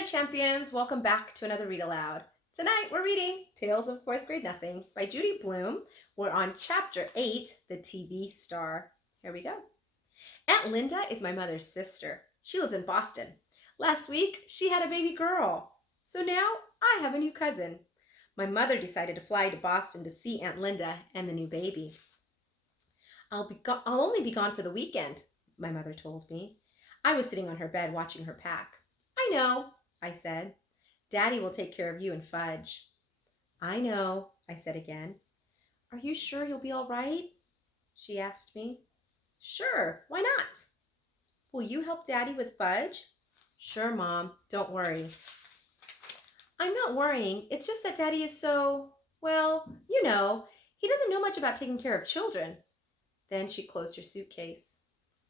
Hey there, champions! Welcome back to another Read Aloud. Tonight we're reading Tales of Fourth Grade Nothing by Judy Blume. We're on Chapter 8, The TV Star. Here we go. Aunt Linda is my mother's sister. She lives in Boston. Last week, she had a baby girl. So now I have a new cousin. My mother decided to fly to Boston to see Aunt Linda and the new baby. I'll only be gone for the weekend, my mother told me. I was sitting on her bed watching her pack. I know, I said. Daddy will take care of you and Fudge. I know, I said again. Are you sure you'll be all right? She asked me. Sure, why not? Will you help Daddy with Fudge? Sure, Mom, don't worry. I'm not worrying. It's just that Daddy is so, well, he doesn't know much about taking care of children. Then she closed her suitcase.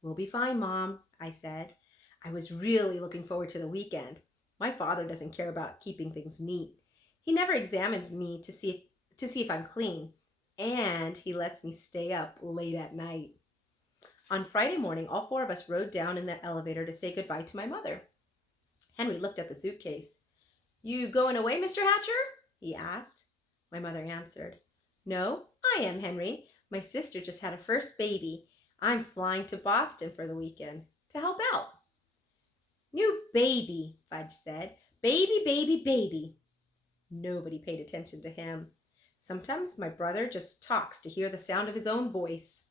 We'll be fine, Mom, I said. I was really looking forward to the weekend. My father doesn't care about keeping things neat. He never examines me to see if I'm clean, and he lets me stay up late at night. On Friday morning, all four of us rode down in the elevator to say goodbye to my mother. Henry looked at the suitcase. You going away, Mr. Hatcher? He asked. My mother answered. No, I am, Henry. My sister just had a first baby. I'm flying to Boston for the weekend to help out. New baby, Fudge said. Baby, baby, baby. Nobody paid attention to him. Sometimes my brother just talks to hear the sound of his own voice.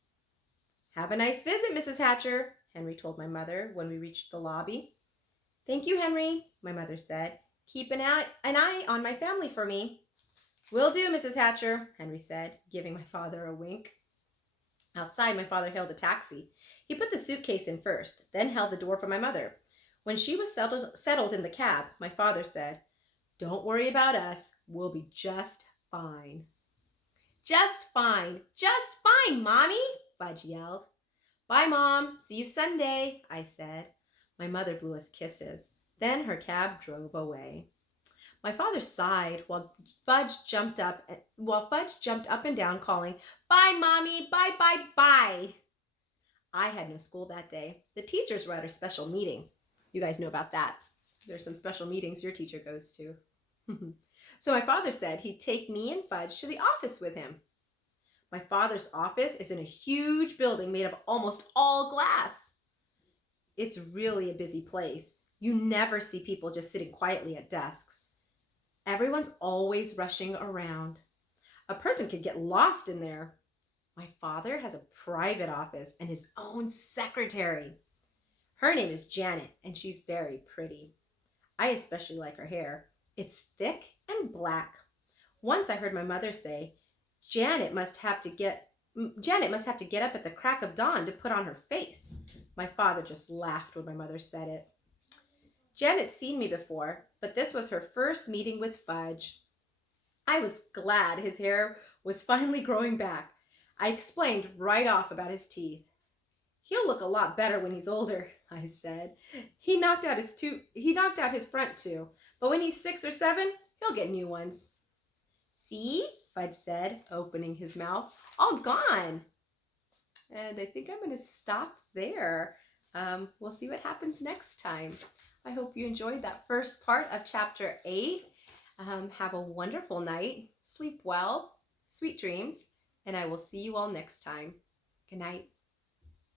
Have a nice visit, Mrs. Hatcher, Henry told my mother when we reached the lobby. Thank you, Henry, my mother said. Keep an eye on my family for me. Will do, Mrs. Hatcher, Henry said, giving my father a wink. Outside, my father hailed a taxi. He put the suitcase in first, then held the door for my mother. When she was settled in the cab, my father said, Don't worry about us. We'll be just fine. Just fine. Just fine, Mommy, Fudge yelled. Bye, Mom. See you Sunday, I said. My mother blew us kisses. Then her cab drove away. My father sighed while Fudge jumped up and down calling, Bye, Mommy. Bye, bye, bye. I had no school that day. The teachers were at a special meeting. You guys know about that. There's some special meetings your teacher goes to. So my father said he'd take me and Fudge to the office with him. My father's office is in a huge building made of almost all glass. It's really a busy place. You never see people just sitting quietly at desks. Everyone's always rushing around. A person could get lost in there. My father has a private office and his own secretary. Her name is Janet, and she's very pretty. I especially like her hair. It's thick and black. Once I heard my mother say, Janet must have to get up at the crack of dawn to put on her face. My father just laughed when my mother said it. Janet's seen me before, but this was her first meeting with Fudge. I was glad his hair was finally growing back. I explained right off about his teeth. He'll look a lot better when he's older, I said. He knocked out his front too, but when he's 6 or 7, he'll get new ones. See, Fudge said, opening his mouth, all gone. And I think I'm going to stop there. We'll see what happens next time. I hope you enjoyed that first part of Chapter 8. Have a wonderful night. Sleep well. Sweet dreams. And I will see you all next time. Good night.